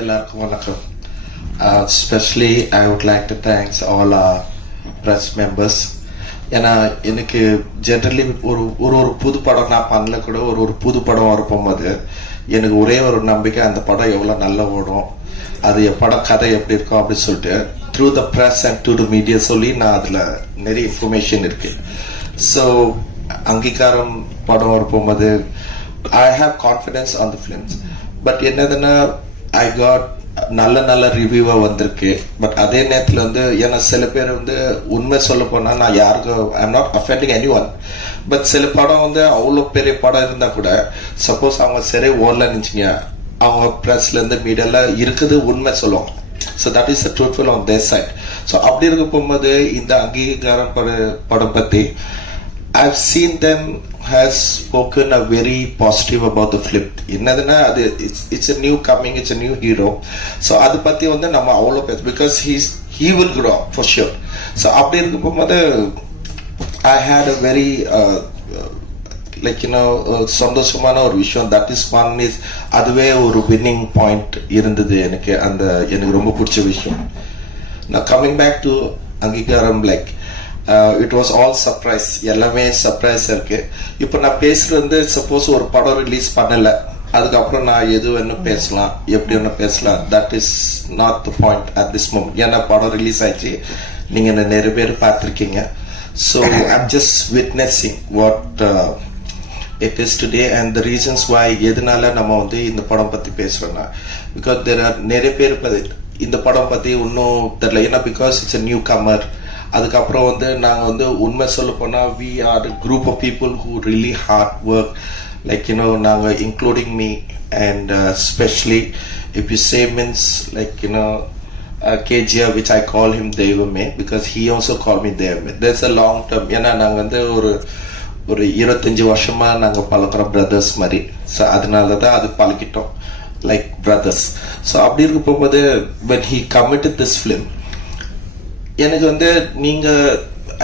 எல்லாருக்கும் வணக்கம். Especially I would like to thanks all our press members. ஏன்னா எனக்கு ஜென்ரலி ஒரு புது படம் நான் பண்ணல கூட ஒரு புது படம் வரப்போகும்போது எனக்கு ஒரே ஒரு நம்பிக்கை, அந்த படம் எவ்வளோ நல்லா ஓடும், அது படம் கதை எப்படி இருக்கும் அப்படின்னு சொல்லிட்டு through the press and to the media சொல்லி நான் அதில் நிறைய இன்ஃபர்மேஷன் இருக்கு. ஸோ அங்கீகாரம் படம் வரப்போகும்போது I have confidence on the films. But என்னதுன்னா ஐ காட் நல்ல ரிவ்யூவா வந்திருக்கு. பட் அதே நேரத்தில் வந்து ஏன்னா சில பேர் வந்து உண்மை சொல்ல போனா நான் யாருக்கும் I am not offending any one. But சில படம் வந்து அவ்வளோ பெரிய படம் இருந்தா கூட சப்போஸ் அவங்க சரி ஓடல நினைச்சிங்க, அவங்க ப்ரெஸ்ல இருந்து மீடியால இருக்குது உண்மை சொல்லுவாங்க. So that is the truthful on their side. So அப்படி இருக்க போகும்போது இந்த அங்கீகாரம் படம் பத்தி I've seen them has spoken a very positive about the film. என்னதுன்னா அது it's a new coming, it's a new hero. So அது பத்தி வந்து நம்ம அவ்வளோ பேச because he will grow for sure. So அப்படி இருக்க போகும்போது I had a very like சந்தோஷமான ஒரு விஷயம். that is one is அதுவே ஒரு winning point இருந்தது எனக்கு ரொம்ப பிடிச்ச விஷயம். Now coming back to அங்கீகாரம், like it was all surprise, எல்லாமே சர்ப்ரைஸ் இருக்கு. இப்போ நான் பேசுறது வந்து சப்போஸ் ஒரு படம் ரிலீஸ் பண்ணல, அதுக்கப்புறம் நான் எது வேணும் பேசலாம், எப்படி வேணும் பேசலாம், that is not the point at this moment. ஏன்னா படம் ரிலீஸ் ஆயிடுச்சு, நீங்க நிறைய பேர் பார்த்துருக்கீங்க. So I'm just witnessing what it is today and the reasons why எதனால நம்ம வந்து இந்த படம் பத்தி பேசுறோம்னா பிகாஸ் தேர் ஆர் நிறைய பேர் இந்த படம் பத்தி இன்னும் தெரியல. ஏன்னா because it's a newcomer. அதுக்கப்புறம் வந்து நாங்கள் வந்து உண்மை சொல்ல போனால் we are group of people who really hard work, like நாங்கள் including me and specially if you say means like KGR, which I call him தெய்வமே because he also call me தெய்வமே. there's a long term. ஏன்னா நாங்கள் வந்து ஒரு 25 வருஷமா நாங்கள் பழக்கிறோம் brothers மாதிரி. ஸோ அதனால தான் அது பழகிட்டோம் லைக் பிரதர்ஸ். ஸோ அப்படி இருக்க போகும்போது when he committed this film, எனக்கு வந்து நீங்க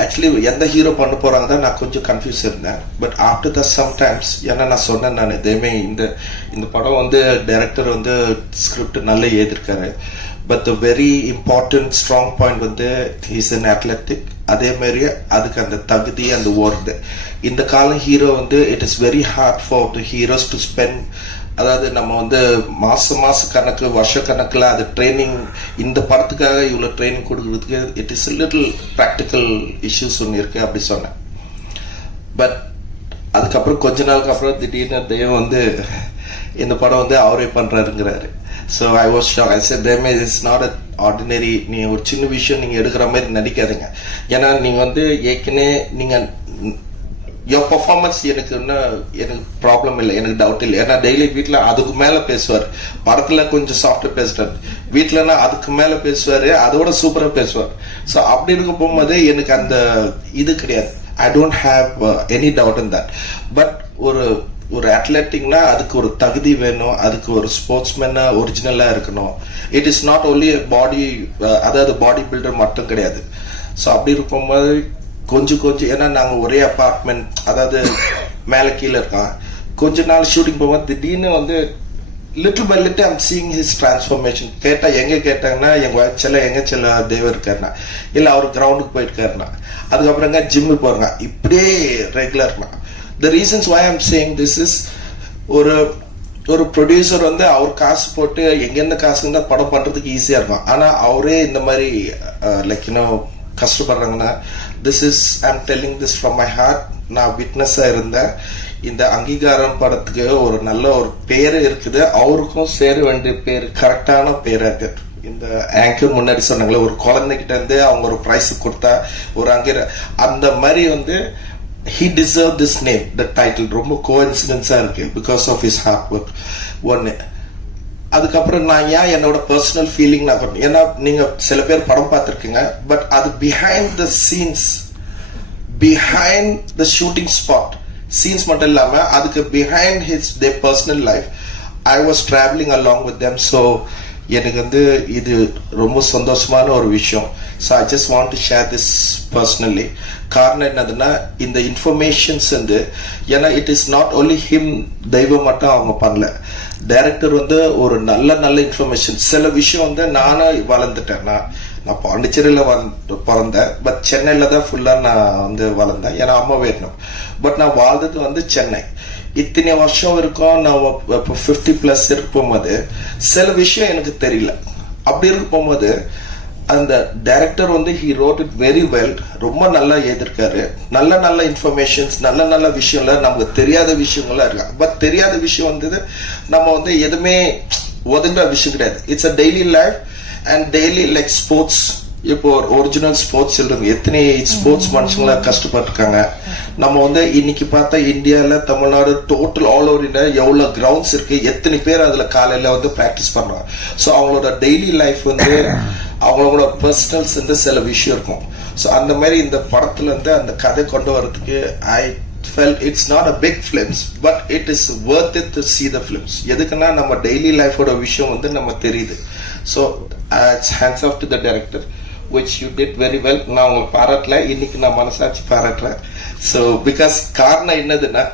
ஆக்சுவலி எந்த ஹீரோ பண்ண போறாங்க தான் நான் கொஞ்சம் கன்ஃபியூஸ் இருந்தேன். பட் ஆஃப்டர் த சம்டைம்ஸ் ஏன்னா நான் சொன்னேன், நான் எதையுமே இந்த படம் வந்து டைரக்டர் வந்து ஸ்கிரிப்ட் நல்லா எழுதியிருக்காரு. But the very important strong point வந்து இஸ் அன் அத்லெட்டிக். அதே மாதிரி அதுக்கு அந்த தகுதி அந்த ஓடுது. இந்த காலம் ஹீரோ வந்து it is very hard for the heroes to spend, அதாவது நம்ம வந்து மாச கணக்கு வருஷ கணக்கில் அது ட்ரைனிங், இந்த படத்துக்காக இவ்வளோ ட்ரைனிங் கொடுக்கறதுக்கு it is little practical issues ஒன்று இருக்கு அப்படி சொன்னேன். பட் அதுக்கப்புறம் கொஞ்ச நாளுக்கு அப்புறம் திடீர்னு தெய்வம் வந்து இந்த படம் வந்து அவரே பண்றாருங்கிறாரு. So I was shock. I said them it's not a ordinary. நீங்க ஒரு சின்ன விஷயம் நீங்க எடுக்கிற மாதிரி நடிக்காதுங்க. ஏன்னா நீங்க வந்து ஏற்கனவே நீங்க யோர் பர்ஃபார்மன்ஸ் எனக்கு ப்ராப்ளம் இல்லை, எனக்கு டவுட் இல்லை. ஏன்னா டெய்லி வீட்டில் அதுக்கு மேலே பேசுவார். படத்தில் கொஞ்சம் சாஃப்டாக பேசுறாரு, வீட்டிலனா அதுக்கு மேலே பேசுவார், அதோட சூப்பராக பேசுவார். ஸோ அப்படி இருக்க போகும்போது எனக்கு அந்த இது கிடையாது. I don't have any doubt in that. But ஒரு அத்லெட்டிக்னா அதுக்கு ஒரு தகுதி வேணும், அதுக்கு ஒரு ஸ்போர்ட்ஸ்மேனா ஒரிஜினலாக இருக்கணும். இட் இஸ் நாட் ஓன்லி பாடி, அதாவது பாடி பில்டர் மட்டும் கிடையாது. ஸோ அப்படி இருக்கும்போது கொஞ்சம் ஏன்னா நாங்கள் ஒரே அப்பார்ட்மெண்ட், அதாவது மேலே கீழே இருக்கான். கொஞ்ச நாள் ஷூட்டிங் போகும்போது திடீர்னு வந்து little by little I'm seeing his transformation. எங்கே கேட்டாங்கன்னா எங்க செல்ல தேவர் இருக்காருனா, இல்லை அவர் கிரவுண்டுக்கு போயிருக்காருனா, அதுக்கப்புறங்க ஜிம்மு போறாங்க, இப்படியே ரெகுலர்னா. The reasons why I'm saying this is ஒரு ப்ரொடியூசர் வந்து அவர் காசு போட்டு எங்கெந்த காசு இருந்தால் படம் பண்றதுக்கு ஈஸியா இருக்கும். ஆனா அவரே இந்த மாதிரி லைக் கஷ்டப்படுறாங்கன்னா this is I'm telling this from my heart. நான் விட்னஸா இருந்தேன். இந்த அங்கீகாரம் படத்துக்கு ஒரு நல்ல ஒரு பேரு இருக்குது, அவருக்கும் சேர வேண்டிய பேர் கரெக்டான பேரா இருக்கு. இந்த ஆங்கர் முன்னாடி சொன்னாங்களே, ஒரு குழந்தைகிட்ட இருந்து அவங்க ஒரு பிரைஸ் கொடுத்தா ஒரு அங்கீகாரம், அந்த மாதிரி வந்து he deserved this name, the title. ரொம்ப கோஇன்சிடென்ஸா இருக்கு because of his hard work. ஒன்னு அதுக்கப்புறம் நான் ஏன் என்னோட பர்சனல் ஃபீலிங் நான் பண்ணேன். ஏன்னா நீங்க சில பேர் படம் பார்த்துருக்கீங்க, பட் அது behind the scenes, behind the shooting spot scenes மட்டும் இல்லாம அதுக்கு behind they personal life I was travelling along with them. So எனக்கு வந்து இது ரொம்ப சந்தோஷமான ஒரு விஷயம். So I just want to share this personally. காரணம் என்னதுன்னா இந்த இன்ஃபர்மேஷன்ஸ் வந்து ஏன்னா it is not only him, தெய்வம் மட்டும் அவங்க பண்ணல. டைரக்டர் வந்து ஒரு நல்ல இன்ஃபர்மேஷன். சில விஷயம் வந்து நானும் வளர்ந்துட்டேன். நான் பாண்டிச்சேரியில் பிறந்தேன், பட் சென்னையில் தான் ஃபுல்லாக நான் வந்து வளர்ந்தேன். ஏன்னா அம்மா வேணும். பட் நான் வாழ்ந்தது வந்து சென்னை. இத்தனை வருஷம் இருக்கும். நான் இப்போ 50+ இருக்கு போகும்போது சில விஷயம் எனக்கு தெரியல. அப்படி இருக்கு போகும்போது அந்த டைரக்டர் வந்து he wrote it very well. ரொம்ப நல்லா எழுதிருக்காரு. நல்ல இன்ஃபர்மேஷன்ஸ், நல்ல விஷயம்ல நமக்கு தெரியாத விஷயங்கள்லாம் இருக்கு. பட் தெரியாத விஷயம் வந்தது நம்ம வந்து எதுவுமே ஒதுங்குற விஷயம் கிடையாது. It's a daily life and daily like sports. இப்போ ஒரிஜினல் ஸ்போர்ட்ஸ் சொல்றாங்க. எத்தனை ஸ்போர்ட்ஸ் மனுஷங்கள கஷ்டப்பட்டிருக்காங்க. நம்ம வந்து இன்னைக்கு பார்த்தா இந்தியால, Tamil Nadu, total all over India எவ்வளவு கிரவுண்ட்ஸ் இருக்கு, எத்தனை பேர் அதுல காலையில வந்து பிராக்டிஸ் பண்றாங்க. ஸோ அவங்களோட டெய்லி லைஃப் வந்து அவங்களோட பர்சனல்ஸ் வந்து சில விஷயம் இருக்கும். ஸோ அந்த மாதிரி இந்த படத்துல இருந்து அந்த கதை கொண்டு வரதுக்கு ஐ felt it's not a big films but it is worth it to see the films. எதுக்குன்னா நம்ம டெய்லி லைஃபோட விஷயம் வந்து நம்ம தெரியுது. So it's hands off to the director which you did very well. நான் உங்களுக்கு பாராட்டல, இன்னைக்கு நான் மனசாட்சி பாராட்டுறேன். ஸோ பிகாஸ் காரணம் என்னதுன்னா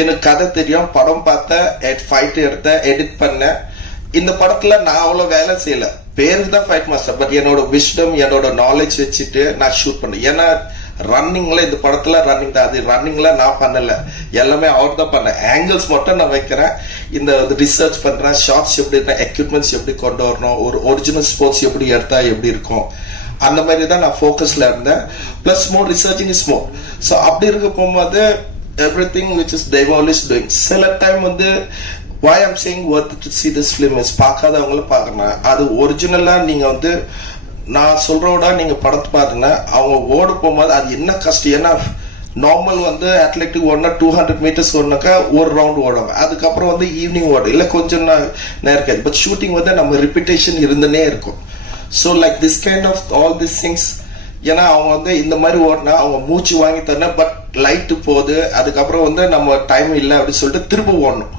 எனக்கு கதை தெரியும், படம் பார்த்த, ஃபைட் எடுத்த, எடிட் பண்ண. இந்த படத்துல நான் அவ்வளவு வேலை செய்யல, பேருக்கு தான் ஃபைட் மாஸ்டர். பட் என்னோட விஸ்டம், என்னோட நாலேஜ் வச்சுட்டு நான் ஷூட் பண்ணேன். ஏன்னா ரன்னிங்ல இந்த படத்துல ரன்னிங் தான். அது ரன்னிங்ல நான் பண்ணல, எல்லாமே அவர் தான் பண்ண. ஆங்கிள்ஸ் மட்டும் நான் வைக்கிறேன், இந்த ரிசர்ச் பண்றேன், ஷார்ட்ஸ் எப்படி இருக்கேன், எக்யூப்மெண்ட்ஸ் எப்படி கொண்டு வரணும், ஒரு ஒரிஜினல் ஸ்போர்ட்ஸ் எப்படி எடுத்தா எப்படி இருக்கும், அந்த மாதிரி தான் நான் ஃபோக்கஸ்ல இருந்தேன். Plus more researching is more. So அப்படி இருக்க போகும்போது everything which is Dev is doing. சில டைம் வந்து why I'm saying worth to see this film is பார்க்காதவங்களும் பார்க்கணும். அது ஒரிஜினலா நீங்க வந்து நான் சொல்றோட நீங்க படத்தை பாருங்கன்னா அவங்க ஓட போகும்போது அது என்ன கஷ்டம். ஏன்னா நார்மல் வந்து அத்லெட்டிக் ஓடனா 200 மீட்டர்ஸ் ஓடினாக்கா ஒரு ரவுண்ட் ஓடுவாங்க, அதுக்கப்புறம் வந்து ஈவினிங் ஓடும் இல்லை கொஞ்சம் நேரம் இருக்காது. பட் ஷூட்டிங் வந்து நம்ம ரிப்பீட்டேஷன் இருந்துனே இருக்கும். So like this kind of all this things. ஏன்னா அவங்க வந்து இந்த மாதிரி ஓடினா அவங்க மூச்சு வாங்கி தரணும். பட் லைட்டு போகுது, அதுக்கப்புறம் வந்து நம்ம டைம் இல்லை அப்படின்னு சொல்லிட்டு திரும்ப ஓடணும்.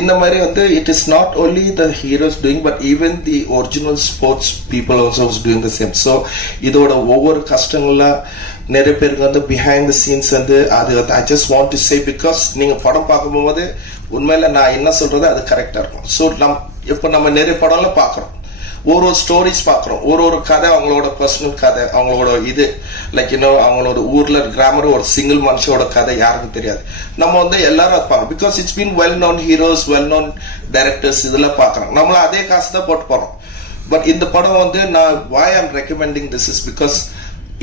இந்த மாதிரி வந்து it is not only the heroes doing but even the original sports people also doing the same. So இதோட ஒவ்வொரு கஷ்டங்கள்லாம் நிறைய பேருக்கு வந்து பிஹைண்ட் த சீன்ஸ் வந்து அது வந்து I just want to say because நீங்க படம் பார்க்கும்போது உண்மையில நான் என்ன சொல்றது அது கரெக்டா இருக்கும். ஸோ இப்போ நம்ம நிறைய படம்லாம் பார்க்குறோம், ஒரு ஸ்டோரிஸ் பார்க்குறோம், ஒரு கதை, அவங்களோட பர்சனல் கதை, அவங்களோட இது லைக் இன்னும் அவங்களோட ஊர்ல கிராமர் ஒரு சிங்கிள் மனுஷோட கதை யாருக்கும் தெரியாது. நம்ம வந்து எல்லாரும் அதை பார்க்கணும் because it's been well known heroes, well known directors இதெல்லாம் பார்க்குறோம். நம்மள அதே காசு தான் போட்டு போறோம். பட் இந்த படம் வந்து நான் why I'm recommending this is because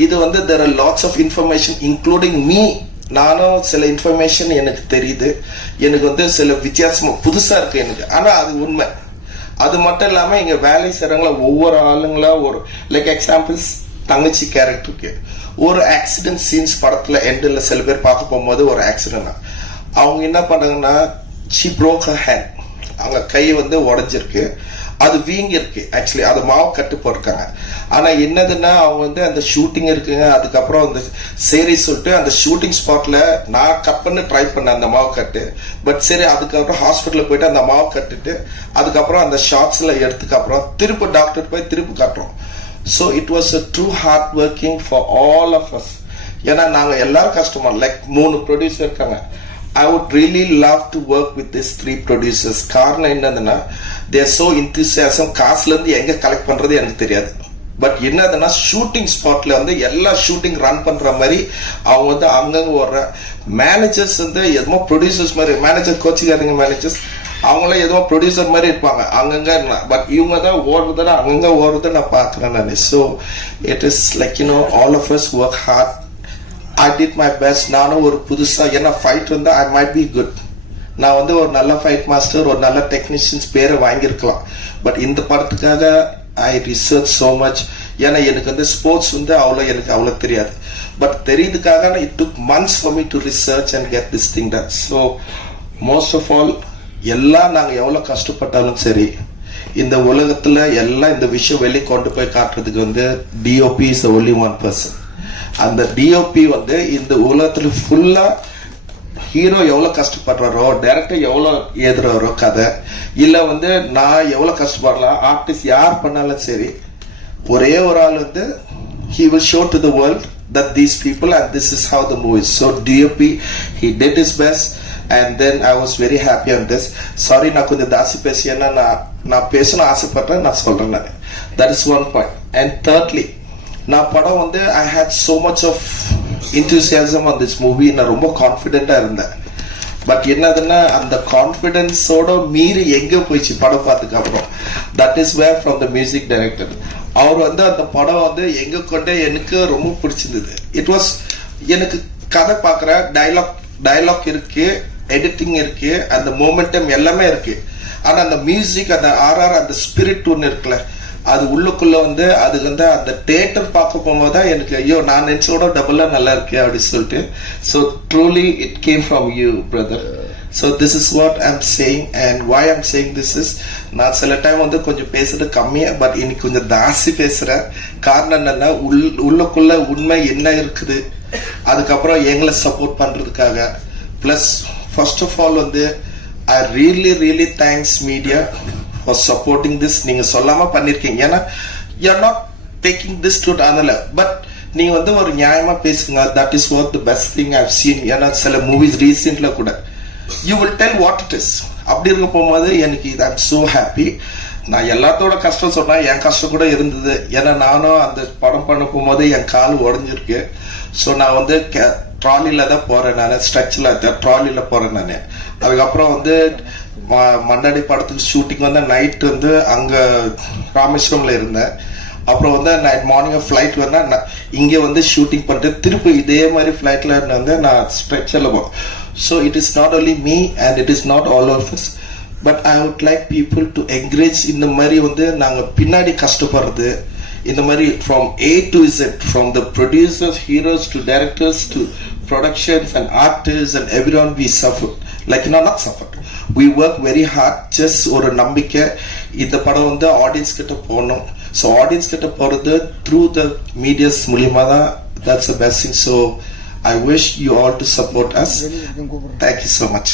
இது வந்து there are lots of information including me. நானும் சில இன்ஃபர்மேஷன் எனக்கு தெரியுது, எனக்கு வந்து சில வித்தியாசமா புதுசா இருக்கு எனக்கு. ஆனா அது உண்மை. அது மட்டும் இல்லாம இங்க வேலை செய்யறவங்கள ஒவ்வொரு ஆளுங்களா ஒரு லைக் எக்ஸாம்பிள்ஸ் தங்கச்சி கேரக்டருக்கு ஒரு ஆக்சிடென்ட் சீன்ஸ் படத்துல எண்டில் சில பேர் பார்க்க போகும்போது ஒரு ஆக்சிடென்ட் அவங்க என்ன பண்ணாங்கன்னா she broke her hand. அவங்க கை வந்து உடஞ்சிருக்கு, அது வீங்கி இருக்கு. ஆக்சுவலி அது மாவு கட்டு போட்டிருக்காங்க. ஆனா என்னதுன்னா அவங்க வந்து அந்த ஷூட்டிங் இருக்குங்க, அதுக்கப்புறம் அந்த சரி சொல்லிட்டு அந்த ஷூட்டிங் ஸ்பாட்ல நான் கட் பண்ண ட்ரை பண்ணேன் அந்த மாவு கட்டு. பட் சரி அதுக்கப்புறம் ஹாஸ்பிட்டல் போயிட்டு அந்த மாவு கட்டுட்டு அதுக்கப்புறம் அந்த ஷார்ட்ஸ்ல எடுத்துக்கப்புறம் திரும்ப டாக்டர் போய் திரும்ப கட்டுறோம். So it was a true hard working for all of us. ஏன்னா நாங்க எல்லாரும் கஷ்டமா லைக் 3 ப்ரொடியூசர் இருக்காங்க. I would really love to work with these 3 producers. காரணம் என்னதுன்னா they are so enthusiasm. காசுல இருந்து எங்க கலெக்ட் பண்றது எனக்கு தெரியாது. பட் என்னதுன்னா ஷூட்டிங் ஸ்பாட்ல வந்து எல்லா ஷூட்டிங் ரன் பண்ற மாதிரி அவங்க வந்து அங்கங்க ஓடுற மேனேஜர்ஸ் வந்து எதுவும் ப்ரொடியூசர்ஸ் மாதிரி, மேனேஜர் கோச்சிக்காதீங்க, மேனேஜர்ஸ் அவங்களாம் எதுவும் ப்ரொடியூசர் மாதிரி இருப்பாங்க அங்கங்க. பட் இவங்க தான் ஓடுறதுன்னா அங்கங்க ஓடுறத நான் பாக்குறேன் நான். So it is like all of us work hard. I did my best. நானும் ஒரு புதுசா ஏன்னா ஃபைட் இருந்தா I might be good. நான் வந்து ஒரு நல்ல ஃபைட் மாஸ்டர், ஒரு நல்ல டெக்னீஷியன்ஸ் பேரை வாங்கியிருக்கலாம். பட் இந்த படத்துக்காக I researched so much. ஏன்னா எனக்கு வந்து ஸ்போர்ட்ஸ் வந்து எனக்கு அவ்வளோ தெரியாது. பட் தெரியுதுக்காக it took months for me to research and get this thing done. So most of all எல்லாம் நாங்க எவ்வளவு கஷ்டப்பட்டாலும் சரி இந்த உலகத்துல எல்லாம் இந்த விஷயம் வெளியே கொண்டு போய் காட்டுறதுக்கு வந்து DOP is the only one person. அந்த டிஓபி வந்து இந்த உலகத்துல ஃபுல்லா ஹீரோ எவ்வளவு கஷ்டப்படுறாரோ, டைரக்டர் எவ்வளவு எழுதுறாரோ கதை, இல்ல வந்து நான் எவ்வளவு கஷ்டப்படலாம், ஆர்டிஸ்ட் யார் பண்ணாலும் சரி, ஒரே ஒரு ஆள் வந்து he will show to the world that these people and this is how the movie is. So DOP, he did his best and then I was very happy on this. Sorry நான் கொஞ்சம் தாசி பேசியேன்னா நான் பேசணும் ஆசைப்பட்டேன், நான் சொல்றேன் நான். That is one point. And thirdly, நான் படம் வந்து I had so much of enthusiasm on this movie. நான் ரொம்ப கான்ஃபிடென்ட்டா இருந்தேன். பட் என்னதுன்னா அந்த கான்ஃபிடென்ஸோட மீறி எங்க போயிடுச்சு படம் பார்த்துக்கு அப்புறம். That is where from the music director. அவர் வந்து அந்த படம் வந்து எங்க கொண்டே எனக்கு ரொம்ப பிடிச்சிருந்தது. இட் வாஸ் எனக்கு கதை பார்க்குற டயலாக் இருக்கு, எடிட்டிங் இருக்கு, அந்த மோமெண்டம் எல்லாமே இருக்கு. ஆனா அந்த மியூசிக், அந்த ஆர்ஆர், அந்த ஸ்பிரிட் ஒன்று இருக்குல்ல, அது உள்ளுக்குள்ள வந்து அது வந்து அந்த தியேட்டர் பார்க்க போகும்போதுதான் எனக்கு ஐயோ நான் நினைச்சோட டபுளா நல்லா இருக்கு அப்படின்னு சொல்லிட்டு. So truly it came from you brother. So this is what I'm saying and why I'm saying this is, நான் சில டைம் வந்து கொஞ்சம் பேசுறது கம்மியா, பட் இன்னைக்கு கொஞ்சம் தாசி பேசுறேன். காரணம் என்னன்னா உள்ளுக்குள்ள உண்மை என்ன இருக்குது, அதுக்கப்புறம் எங்களை சப்போர்ட் பண்றதுக்காக. பிளஸ் ஃபர்ஸ்ட் ஆஃப் ஆல் வந்து I really thanks media for supporting this. நீங்க சொல்லாம பண்ணிருக்கீங்க. ஏன்னா you're not taking this to another, but நீங்க வந்து ஒரு நியாயமா பேசுங்க. that is what the best thing I've seen. ஏன்னா சில மூவிஸ் ரீசென்ட்ல கூட you will tell what it is. அப்படி இருக்க போகும்போது எனக்கு I'm so happy. நான் எல்லாத்தோட கஷ்டம் சொன்னா என் கஷ்டம் கூட இருந்தது. ஏன்னா நானும் அந்த படம் பண்ண போகும்போது என் கால் உடஞ்சிருக்கு. ஸோ நான் வந்து ட்ராலில தான் போறேன், நான் ஸ்ட்ரெச்சில் ட்ராலில போறேன் நான். அதுக்கப்புறம் வந்து மண்ணாடி படத்துக்கு ஷூட்டிங் வந்து நைட் வந்து அங்க ராமேஸ்வரம்ல இருந்தேன். அப்புறம் வந்து நைட் மார்னிங் ஃபிளைட் வந்து இங்க வந்து ஷூட்டிங் பண்ணிட்டு திருப்பி இதே மாதிரி ஃபிளைட்ல வந்து நான் ஸ்ட்ரெச்சர்ல போறேன். So it is not only me and it is not all of us, but I would like people to encourage. இந்த மாதிரி வந்து நாங்க பின்னாடி கஷ்டப்படுறது, இந்த மாதிரி from A to Z, from the producers, heroes to directors to productions and artists and everyone, we suffered. Like not suffered, we work very hard. Just ஒரு நம்பிக்கை இந்த படம் வந்து ஆடியன்ஸ் கிட்ட போகணும். ஸோ ஆடியன்ஸ் கிட்ட போறது த்ரூ த மீடியாஸ் மூலியமா தான். that's the best thing. So I wish you all to support us. Thank you so much.